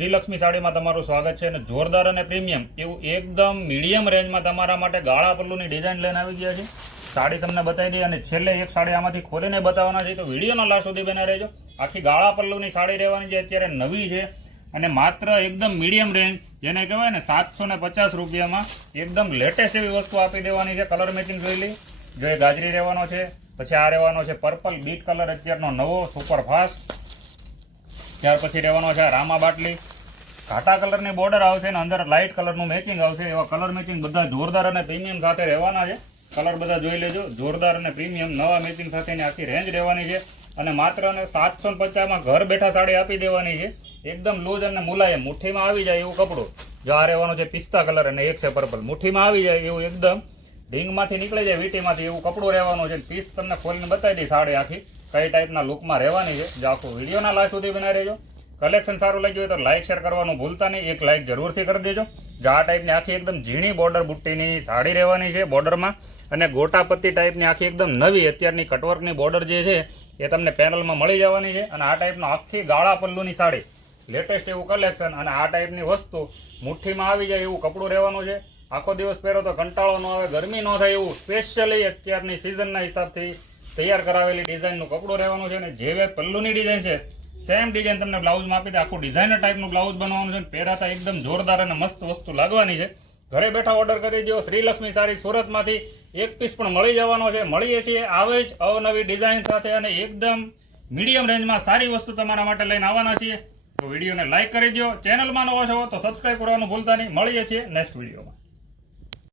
શ્રીલક્ષ્મી સાડીમાં તમારું સ્વાગત છે અને જોરદાર અને પ્રીમિયમ એવું એકદમ મીડિયમ રેન્જમાં તમારા માટે ગાળા પલ્લુની ડિઝાઇન લઈને આવી ગયા છે. સાડી તમને બતાવી દઈએ અને છેલ્લે એક સાડી આમાંથી ખોલીને બતાવવાના છે, તો વિડીયોના લાસ્ટ સુધી બના રહેજો. આખી ગાળા પલ્લુની સાડી રહેવાની છે, અત્યારે નવી છે અને માત્ર એકદમ મીડિયમ રેન્જ, જેને કહેવાય ને 750 રૂપિયામાં એકદમ લેટેસ્ટ એવી વસ્તુ આપી દેવાની છે. કલર મેચિંગ જોઈ લઈ, જો એ ગાજરી રહેવાનો છે, પછી આ રહેવાનો છે પર્પલ બીટ કલર, અત્યારનો નવો સુપર ફાસ્ટ. ત્યાર પછી રહેવાનો છે રામા બાટલી, ઘાટા કલરની બોર્ડર આવશે અને અંદર લાઇટ કલરનું મેચિંગ આવશે. એવા કલર મેચિંગ બધા જોરદાર અને પ્રીમિયમ સાથે રહેવાના છે. કલર બધા જોઈ લેજો, જોરદાર અને પ્રીમિયમ નવા મેચિંગ સાથેની આખી રેન્જ રહેવાની છે અને માત્ર 750માં ઘર બેઠા સાડી આપી દેવાની છે. એકદમ લૂઝ અને મુલાયમ, મુઠ્ઠીમાં આવી જાય એવું કપડું. જો આ રહેવાનું છે પિસ્તા કલર અને એક છે પર્પલ, મુઠ્ઠીમાં આવી જાય એવું, એકદમ ઢીંગમાંથી નીકળી જાય વીટીમાંથી એવું કપડું રહેવાનું છે. પીસ તમને ખોલીને બતાવી દઈ સાડી આખી કઈ ટાઈપના લુકમાં રહેવાની છે. જો આખું વિડીયોના લાસ્ટ સુધી બનાવી રહેજો. કલેક્શન સારું લાગ્યું હોય તો લાઇક શેર કરવાનું ભૂલતા નહીં, એક લાઇક જરૂરથી કરી દેજો. જો આ ટાઈપની આખી એકદમ ઝીણી બોર્ડર બુટ્ટીની સાડી રહેવાની છે બોર્ડરમાં, અને ગોટાપત્તી ટાઈપની આખી એકદમ નવી અત્યારની કટવર્કની બોર્ડર જે છે એ તમને પેનલમાં મળી જવાની છે. અને આ ટાઈપનો આખી ગાળા પલ્લુની સાડી, લેટેસ્ટ એવું કલેક્શન અને આ ટાઈપની વસ્તુ મુઠ્ઠીમાં આવી જાય એવું કપડું રહેવાનું છે. આખો દિવસ પહેરો તો કંટાળો ન આવે, ગરમી ન થાય એવું સ્પેશિયલી અત્યારની સિઝનના હિસાબથી તૈયાર કરાવેલી ડિઝાઇનનું કપડું રહેવાનું છે. અને જે પલ્લુની ડિઝાઇન છે સેમ ડિઝાઇન તમને બ્લાઉઝમાં આપી દે. આખું ડિઝાઇનર ટાઈપનું બ્લાઉઝ બનવાનું છે, પહેરાતા એકદમ જોરદાર અને મસ્ત વસ્તુ લાગવાની છે. ઘરે બેઠા ઓર્ડર કરી દો. શ્રીલક્ષ્મી સાડી સુરતમાંથી એક પીસ પણ મળી જવાનો છે. મળીએ છીએ આવે જ અવનવી ડિઝાઇન સાથે અને એકદમ મીડિયમ રેન્જમાં સારી વસ્તુ તમારા માટે લઈને આવવાના છીએ. તો વિડીયોને લાઇક કરી દો. ચેનલમાં નવા છો તો સબસ્ક્રાઈબ કરવાનું ભૂલતા નહીં. મળીએ છીએ નેક્સ્ટ વિડીયોમાં.